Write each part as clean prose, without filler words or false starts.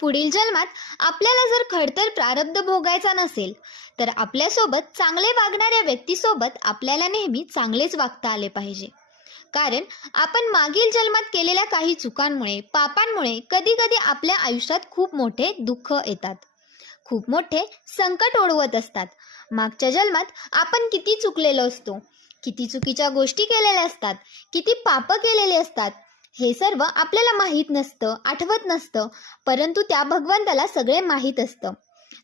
पुढील जन्मात आपल्याला जर खडतर प्रारब्ध भोगायचा नसेल तर आपल्यासोबत चांगले वागणाऱ्या व्यक्तीसोबत आपल्याला नेहमी चांगलेच वागता आले पाहिजे. कारण आपण मागील जन्मात केलेल्या काही चुकांमुळे, पापांमुळे कधी कधी आपल्या आयुष्यात खूप मोठे दुःख येतात, खूप मोठे संकट ओढवत असतात. मागच्या जन्मात आपण किती चुकलेलो असतो, किती चुकीच्या गोष्टी केलेल्या असतात, किती पाप केलेले असतात, हे सर्व आपल्याला माहीत नसतं, आठवत नसतं. परंतु त्या भगवंताला सगळे माहीत असतं,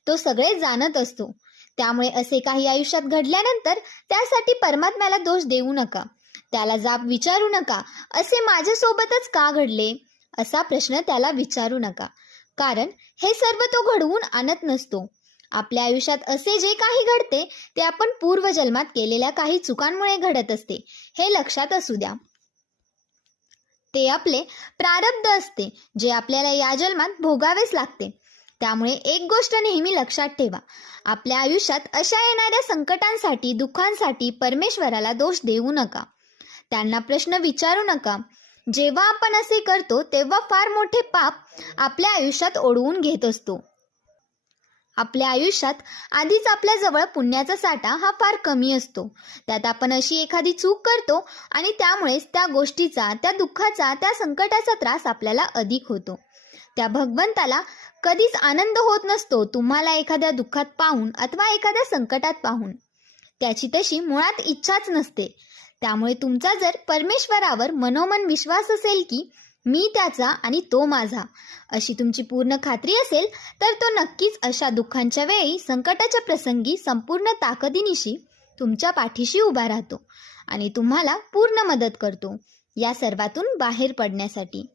तो सगळे जाणत असतो. त्यामुळे असे काही आयुष्यात घडल्यानंतर त्यासाठी परमात्म्याला दोष देऊ नका, त्याला जाब विचारू नका, असे माझ्यासोबतच का घडले असा प्रश्न त्याला विचारू नका. कारण हे सर्व तो घडवून आणत नसतो. आपल्या आयुष्यात असे जे काही घडते ते आपण पूर्वजन्मात केलेल्या काही चुकांमुळे घडत असते, हे लक्षात असू द्या. ते आपले प्रारब्ध असते जे आपल्याला या जन्मात भोगावेच लागते. त्यामुळे एक गोष्ट नेहमी लक्षात ठेवा, आपल्या आयुष्यात अशा येणाऱ्या संकटांसाठी, दुःखांसाठी परमेश्वराला दोष देऊ नका, त्यांना प्रश्न विचारू नका. जेव्हा आपण असे करतो तेव्हा फार मोठे पाप आपल्या आयुष्यात ओढवून घेत असतो. आपल्या आयुष्यात आधीच आपल्याजवळ पुण्याचा साठा हा फार कमी असतो. त्यात आपण अशी एखादी चूक करतो आणि त्यामुळेच त्या गोष्टीचा, त्या दुःखाचा, त्या संकटाचा त्रास आपल्याला अधिक होतो. त्या भगवंताला कधीच आनंद होत नसतो तुम्हाला एखाद्या दुःखात पाहून अथवा एखाद्या संकटात पाहून. त्याची तशी मुळात इच्छाच नसते. त्यामुळे तुमचा जर परमेश्वरावर मनोमन विश्वास असेल की मी त्याचा आणि तो माझा, अशी तुमची पूर्ण खात्री असेल तर तो नक्कीच अशा दुःखांच्या वेळी, संकटाच्या प्रसंगी संपूर्ण ताकदीनिशी तुमच्या पाठीशी उभा राहतो आणि तुम्हाला पूर्ण मदत करतो या सर्वातून बाहेर पडण्यासाठी.